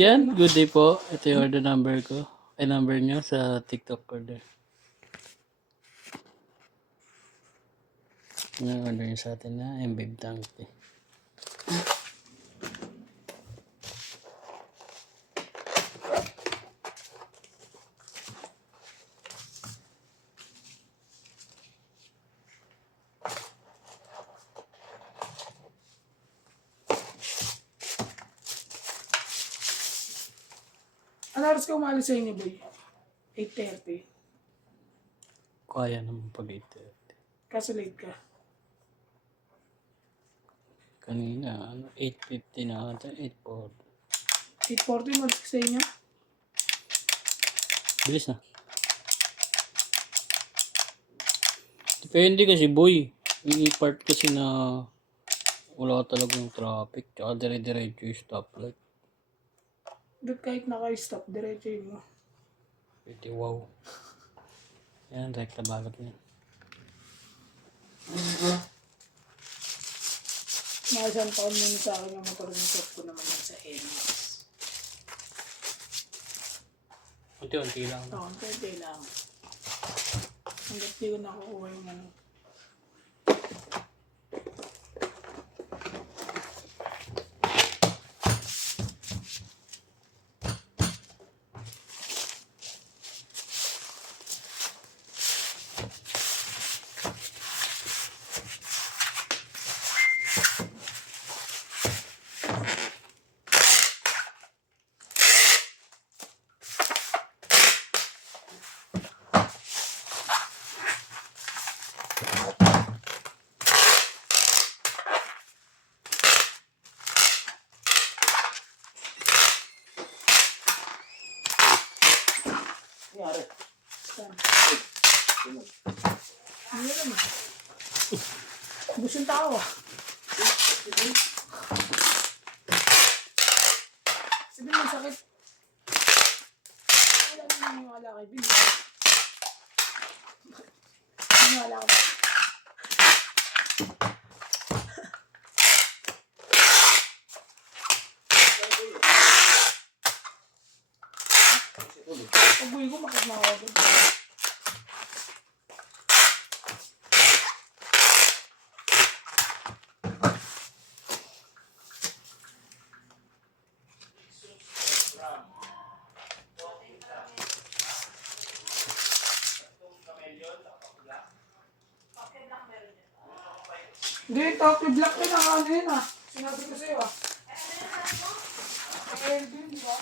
Yan, good day po. Ito yung order number ko. Ay, number nyo sa TikTok order. Yung order nyo sa atin na Mbabe Tank. Ano oras ka umalis sa inyo, boy? 8:30. Kaya naman pag ito. Kaso late ka. Kanina, 8:50 na ata, 8:40. 8:40 umalis ka sa inyo? Bilis na. Depende kasi, boy. Yung part kasi na wala talagang traffic. Tsaka dire-diretso yung stoplight. Doon kahit naka-stop, diretso yun mo. Pwede, wow. Yan, rekta bagat na yan. Mga isang taon muna sa akin yung motor ng shop ko naman yan sa NS. Unti-unti lang. Oo, pwede lang. Hanggat di ko nakukuha yung ano. Nangyari? Saan? Ano naman? Bus yung tao ah. Sabi mo sakit. Wala naman nangyawala kay Bill. Nangyawala ka ba? Pag-uwi ko, makit na ako. Hindi, Tokyo Black din ang ano yun ah. Sinabi ko sa'yo ah. Ay, di ba?